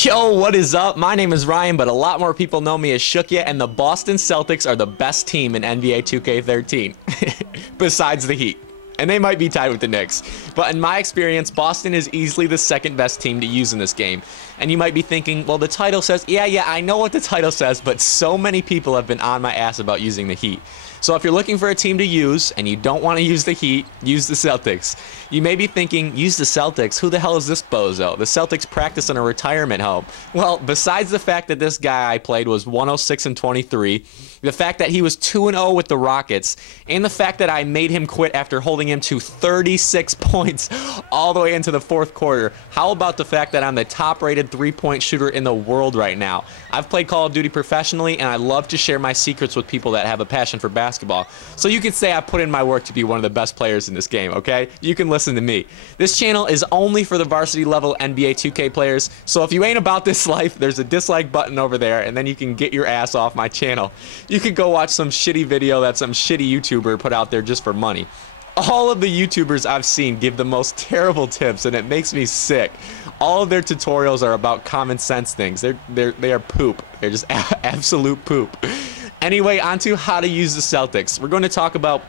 Yo, what is up? My name is Ryan, but a lot more people know me as Shookya, and the Boston Celtics are the best team in NBA 2K13, besides the Heat. And they might be tied with the Knicks. But in my experience, Boston is easily the second best team to use in this game. And you might be thinking, well, the title says, yeah, I know what the title says, but so many people have been on my ass about using the Heat. So if you're looking for a team to use and you don't want to use the Heat, use the Celtics. You may be thinking, use the Celtics? Who the hell is this bozo? The Celtics practice in a retirement home. Well, besides the fact that this guy I played was 106-23, the fact that he was 2-0 with the Rockets, and the fact that I made him quit after holding him to 36 points all the way into the fourth quarter, how about the fact that I'm the top-rated three-point shooter in the world right now? I've played Call of Duty professionally, and I love to share my secrets with people that have a passion for basketball. So you can say I put in my work to be one of the best players in this game, okay? You can listen to me. This channel is only for the varsity level NBA 2K players, so if you ain't about this life, there's a dislike button over there, and then you can get your ass off my channel. You could go watch some shitty video that some shitty YouTuber put out there just for money. All of the YouTubers I've seen give the most terrible tips, and it makes me sick. All of their tutorials are about common sense things. They are poop. They're just absolute poop. Anyway, on to how to use the Celtics. We're going to talk about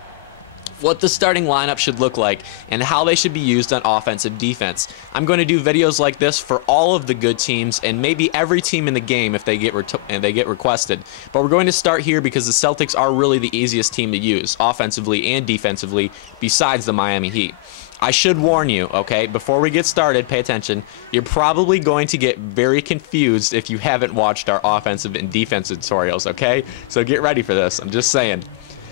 what the starting lineup should look like and how they should be used on offensive defense. I'm going to do videos like this for all of the good teams and maybe every team in the game if they get requested. But we're going to start here because the Celtics are really the easiest team to use offensively and defensively besides the Miami Heat. I should warn you, okay, before we get started, pay attention, you're probably going to get very confused if you haven't watched our offensive and defensive tutorials, okay? So get ready for this, I'm just saying.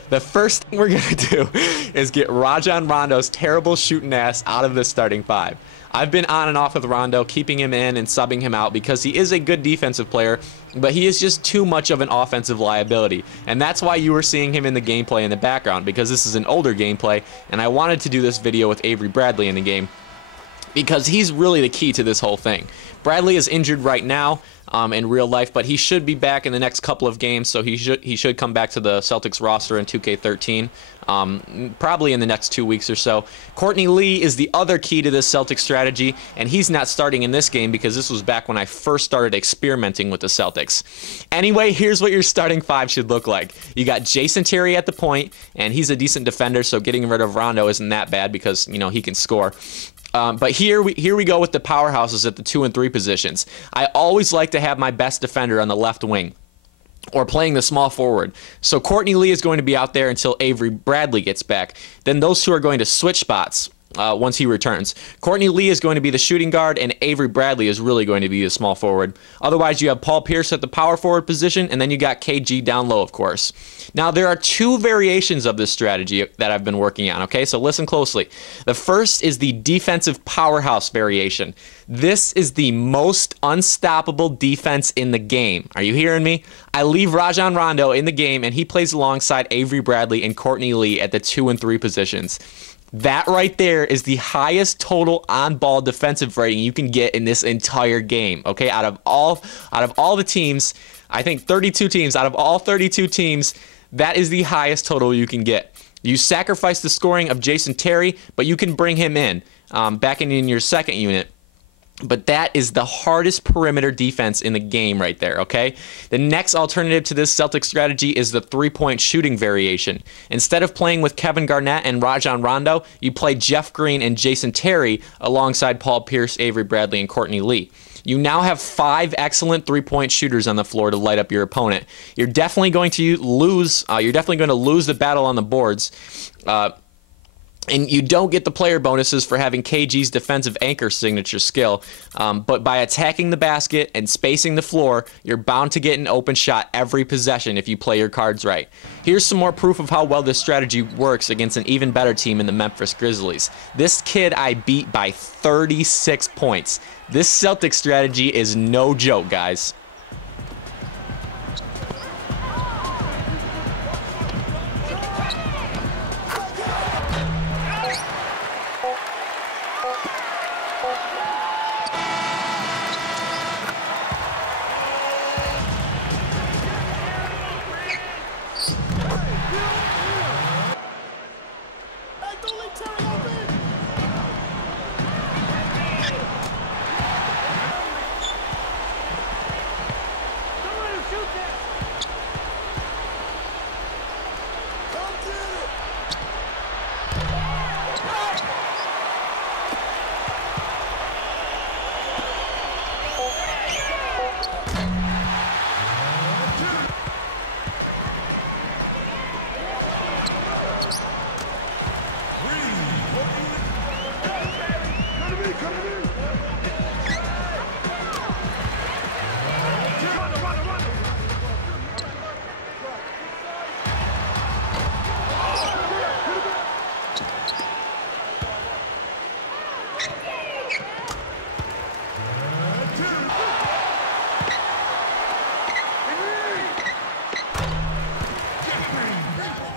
The first thing we're going to do is get Rajon Rondo's terrible shooting ass out of the starting five. I've been on and off with Rondo, keeping him in and subbing him out because he is a good defensive player, but he is just too much of an offensive liability. And that's why you were seeing him in the gameplay in the background, because this is an older gameplay, and I wanted to do this video with Avery Bradley in the game because he's really the key to this whole thing. Bradley is injured right now in real life, but he should be back in the next couple of games, so he should come back to the Celtics roster in 2K13, probably in the next 2 weeks or so. Courtney Lee is the other key to this Celtics strategy, and he's not starting in this game because this was back when I first started experimenting with the Celtics. Anyway, here's what your starting five should look like. You got Jason Terry at the point, and he's a decent defender, so getting rid of Rondo isn't that bad because, you know, he can score. But here we go with the powerhouses at the 2 and 3 positions. I always like to have my best defender on the left wing or playing the small forward. So Courtney Lee is going to be out there until Avery Bradley gets back. Then those two are going to switch spots once he returns. Courtney Lee is going to be the shooting guard, and Avery Bradley is really going to be the small forward. Otherwise, you have Paul Pierce at the power forward position, and then you got KG down low, of course. Now, there are two variations of this strategy that I've been working on, okay? So listen closely. The first is the defensive powerhouse variation. This is the most unstoppable defense in the game. Are you hearing me? I leave Rajon Rondo in the game, and he plays alongside Avery Bradley and Courtney Lee at the 2 and 3 positions. That right there is the highest total on-ball defensive rating you can get in this entire game. Okay, out of all the teams, I think 32 teams. Out of all 32 teams, that is the highest total you can get. You sacrifice the scoring of Jason Terry, but you can bring him in back in your second unit. But that is the hardest perimeter defense in the game right there, okay? The next alternative to this Celtic strategy is the three-point shooting variation. Instead of playing with Kevin Garnett and Rajon Rondo, you play Jeff Green and Jason Terry alongside Paul Pierce, Avery Bradley, and Courtney Lee. You now have 5 excellent three-point shooters on the floor to light up your opponent. You're definitely going to lose. You're definitely going to lose the battle on the boards. And you don't get the player bonuses for having KG's defensive anchor signature skill, but by attacking the basket and spacing the floor, you're bound to get an open shot every possession if you play your cards right. Here's some more proof of how well this strategy works against an even better team in the Memphis Grizzlies. This kid I beat by 36 points. This Celtic strategy is no joke, guys.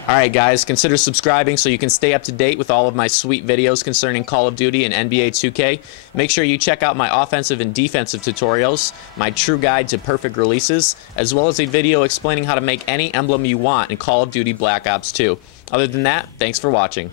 Alright guys, consider subscribing so you can stay up to date with all of my sweet videos concerning Call of Duty and NBA 2K. Make sure you check out my offensive and defensive tutorials, my true guide to perfect releases, as well as a video explaining how to make any emblem you want in Call of Duty Black Ops 2. Other than that, thanks for watching.